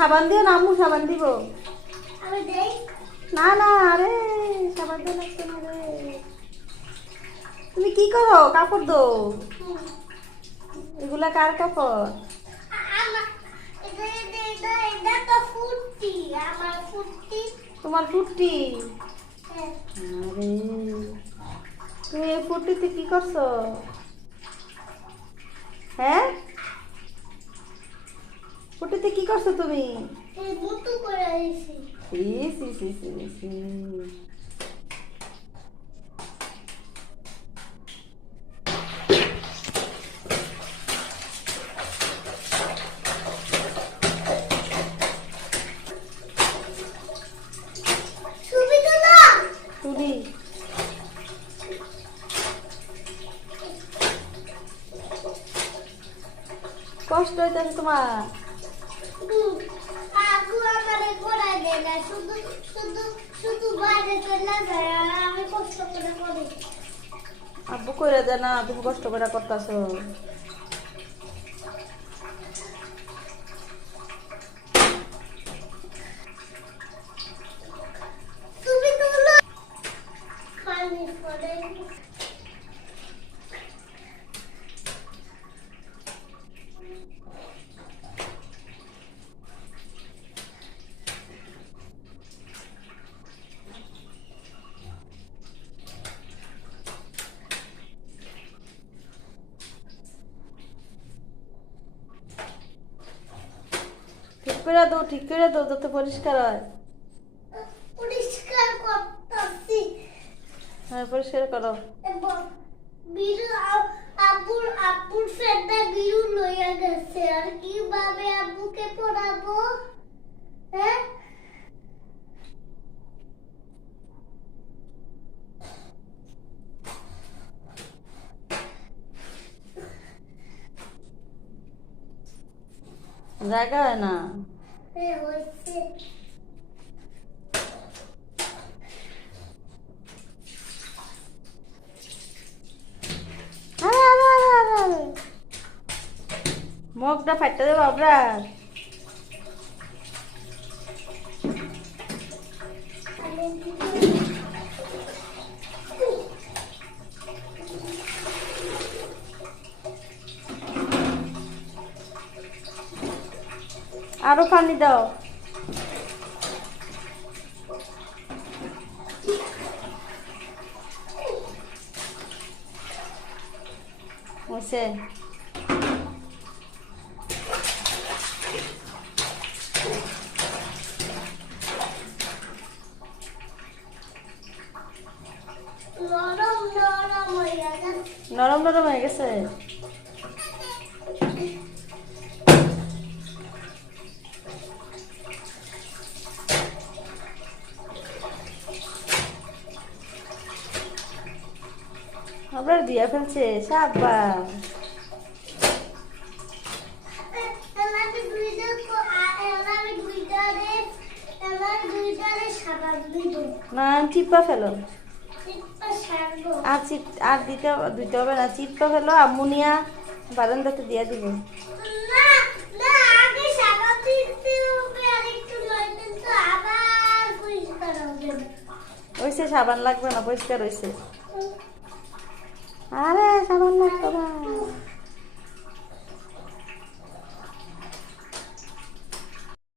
সাবান দিও না, আম্মু সাবান দিব। আমি দেই না না, আরে সাবান দিয়ে লাগছে না রে। তুমি কি করো? কাপড় দো। এগুলা কার কাপড়? আমার এটা তো ফুটি, আমার ফুটি। তোমার ফুটি? হ্যাঁ। আরে তুমি এই ফুটিতে কি করছো? হ্যাঁ, ফুটিতে কি করছো তুমি? এই মুতু করে আইছি। সি সি সি সি সি। ছবি তোলা। তুলি কষ্ট হইতেছে তোমার? আবু আমারে করাই দেয় না, শুধু শুধু শুধু বাইরে চলে যায় আর আমি কষ্ট করে করি। আব্বু কইরা দে না, তুমি কষ্ট করে করতেছো। ছবি তোলা। পানি পড়ে। ঠিক করে দাও, ঠিক করে দাও যাতে পরিষ্কার হয়। পরিষ্কার করতেছি হ্যাঁ, পরিষ্কার করো। এবং বিরু আব্বুর ফ্রেন্ডটা বিরু লইয়া গেছে, আর কিভাবে আব্বুকে পড়াবো? হ্যাঁ, জায়গা হয় না। হয়েছে। আরে আরে আরে আরে আরে, মুখটা ফাটতে দেবো আপনার। আরো পানি দাও। হয়েছে? নরম নরম হইয়া গেছে। নরম নরম হয়ে গেছে? আপনার দিয়া ফেলছে সাবাস। আমি দুইটারে সাবান দিব। না, চিপা ফেলো। চিপা সারবো। আর দিতে হবে না, চিপা ফেলো। আম্মুনিয়া বারান্দাতে দিয়া দিব। না না, আগে সাবান দিতে হবে, আর একটু লইলে তো আবার পরিষ্কার হবে। হয়েছে, সাবান লাগবে না, পরিষ্কার হয়েছে।